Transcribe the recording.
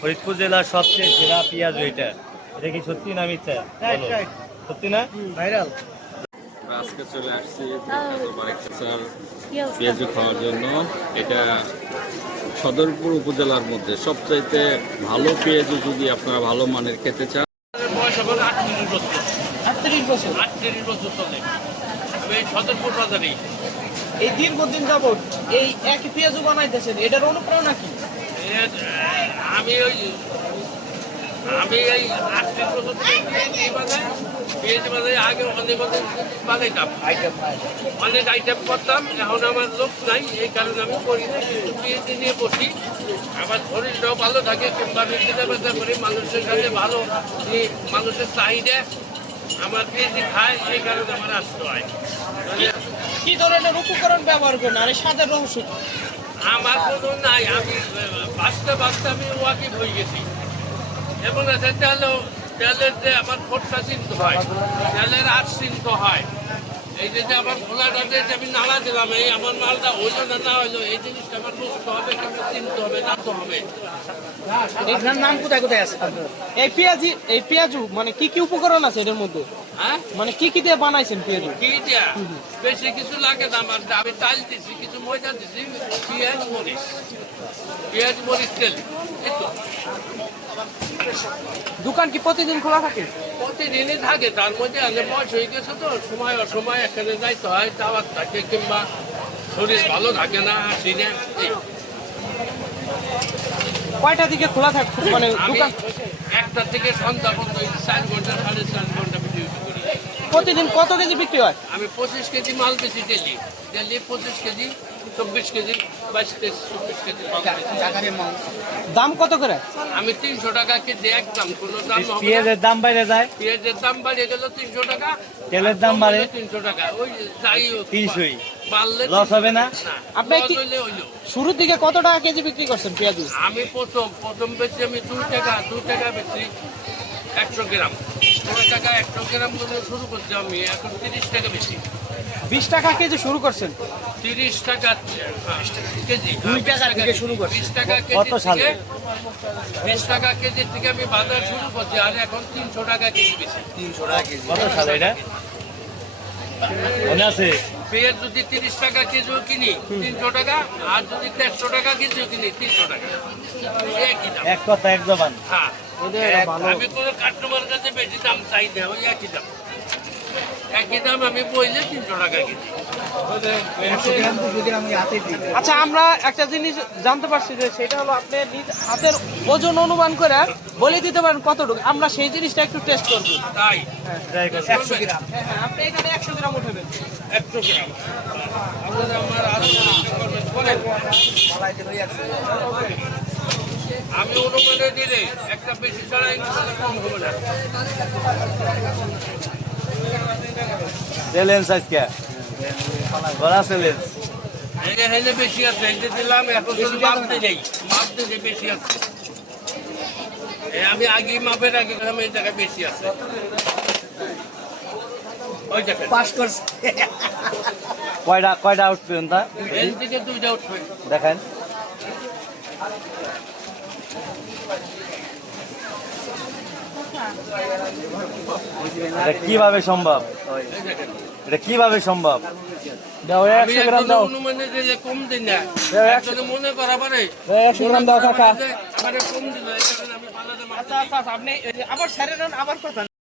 ফরিদপুর জেলার সবচেয়ে সেরা পেঁয়াজ এটা। এটা কি সত্যি না মিথ্যা? সত্যি না? ভাইরাল। আজকে চলে আসছি বারেকচার পেঁয়াজু খাওয়ার জন্য। এটা সদরপুর উপজেলার মধ্যে সবচাইতে ভালো পেঁয়াজু যদি আপনারা ভালো মানের খেতে চান। বয়স এখন 38 বছর। 38 বছর। 38 বছর চলে। আমি এই সদরপুর বাজারেই। এই দীর্ঘদিন যাবত এই এক পেঁয়াজু বানাইতেছেন, এটার অনুপ্রেরণা কি? আমি এই 38 বছর পেঁয়াজ বাজারে আগে অনেক বানাইতাম, অনেক আইটেম করতাম। এখন আমার লোক নাই, এই কারণে আমি করি না। পেঁয়াজ নিয়ে বসি, আমার শরীরটাও ভালো থাকে, কিংবা আমি কেনা বেচা করি মানুষের কাছে ভালো, মানুষের চাহিদা আমার পেঁয়াজ খায়, এই কারণে আমার আসতে হয়। কি ধরনের উপকরণ ব্যবহার করেন আর এই স্বাদের রহস্য কি? আমার কোনো নাই, আমি বাঁচতে বাঁচতে আমি ওয়াকিফ হয়ে গেছি। এবং তেলের যে আমার ফোটটা চিনতে হয়, তেলের আট চিনতে হয়। এই যে আমার খোলাটা যে আমি নাড়া দিলাম, এই আমার মালটা হইলো না হইলো, এই জিনিসটা আমার বুঝতে হবে, কিন্তু চিনতে হবে, জানতে হবে। আপনার নাম কোথায় কোথায় আছে? এই পেঁয়াজু মানে কি কি উপকরণ আছে এটার মধ্যে? হ্যাঁ, মানে কি কি দিয়ে বানাইছেন পেঁয়াজু? কি দিয়া বেশি কিছু লাগে না আমার। আমি চাল দিছি, কিছু ময়দা দিছি, পেঁয়াজ মরিচ তেল, এই তো। দোকান কি প্রতিদিন খোলা থাকে? প্রতিদিনই থাকে, তার মধ্যে আগে বয়স হয়ে গেছে তো, সময় অসময় এখানে যাইতে হয়, দাওয়াত থাকে, কিংবা শরীর ভালো থাকে না, আসি না। কয়টা দিকে খোলা থাকে মানে আমি দোকান? 1টা থেকে সন্ধ্যা পর্যন্ত 4 ঘন্টা 4.5 ঘন্টা ডিউটি করি। প্রতিদিন কত কেজি বিক্রি হয়? আমি 25 কেজি মাল বেশি ডেলি 25 কেজি, 24 কেজি, 22 24 কেজি মাল বেশি। দাম কত করে? আমি 300 টাকা কেজি একদম, কোনো দাম হবে না। পেঁয়াজের দাম বাইরে যায়, পেঁয়াজের দাম বাড়িয়ে গেল 300 টাকা, তেলের দাম বাড়ে 300 টাকা, ওই যাই হোক, 300 বাড়লে লস হবে না? আপনি কি হইলো। শুরুর দিকে কত টাকা কেজি বিক্রি করছেন পেঁয়াজু? আমি প্রথম বেশি আমি 2 টাকা বেশি 100 গ্রাম, 2 টাকা 100 গ্রাম করে শুরু করছি আমি। এখন 30 টাকা বেশি, 20 টাকা কেজি শুরু করছেন। 30 টাকা কেজি, 2 টাকা থেকে শুরু করছি। 20 টাকা কত কেজি সালে? থেকে 20 টাকা কেজি থেকে আমি বাজার শুরু করছি, আর এখন 300 টাকা কেজি বেশি। কত সালে এটা মনে আছে? পেঁয়াজ যদি 30 টাকা কেজিও কিনি 300 টাকা, আর যদি 150 টাকা কেজিও কিনি 300 টাকা, একই দাম। এক কথা এক জবান। হ্যাঁ, আমি কোনো কাস্টমার কাছে বেশি দাম চাই না, ওই একই দাম। একই দাম আমি বইলে 300 টাকা কেজি। আচ্ছা, আমরা একটা জিনিস জানতে পারছি যে সেটা হলো আপনি নিজ হাতের ওজন অনুমান করে বলে দিতে পারেন কতটুকু, আমরা সেই জিনিসটা একটু টেস্ট করবো। তাই যাই হোক, 100 গ্রাম। হ্যাঁ, আপনি এখানে 100 গ্রাম উঠাবেন। 100 গ্রাম আপনারা আমার আরো চেষ্টা করবেন, করেন। আমি অনুমানে দিলে একটা বেশি ছাড়া ইনশাআল্লাহ কম হবে না। চ্যালেঞ্জ আজকে বড় চ্যালেঞ্জ। হেলে বেশি আছে, এই যে দিলাম, এখন শুধু মাপ দিলেই বেশি আছে। আমি আগে মাপের আগে এই জায়গায় বেশি আছে, ওই দেখেন কয়টা আউট পেন তা এর থেকে 2টা উঠবে। দেখেন। এটা কিভাবে সম্ভব? এই দেখেন, এটা কিভাবে সম্ভব? দাও আমি 100 গ্রাম একজনের দাও। অনুমানে দিলে কম দিন না, একজনে মনে করা পারে 100 গ্রাম দাও কাকা। আমারে কম দিল, এই কারণে আমি পাল্লাতে মাপ আচ্ছা, আপনি আবার ছেড়ে নেন, আবার কথা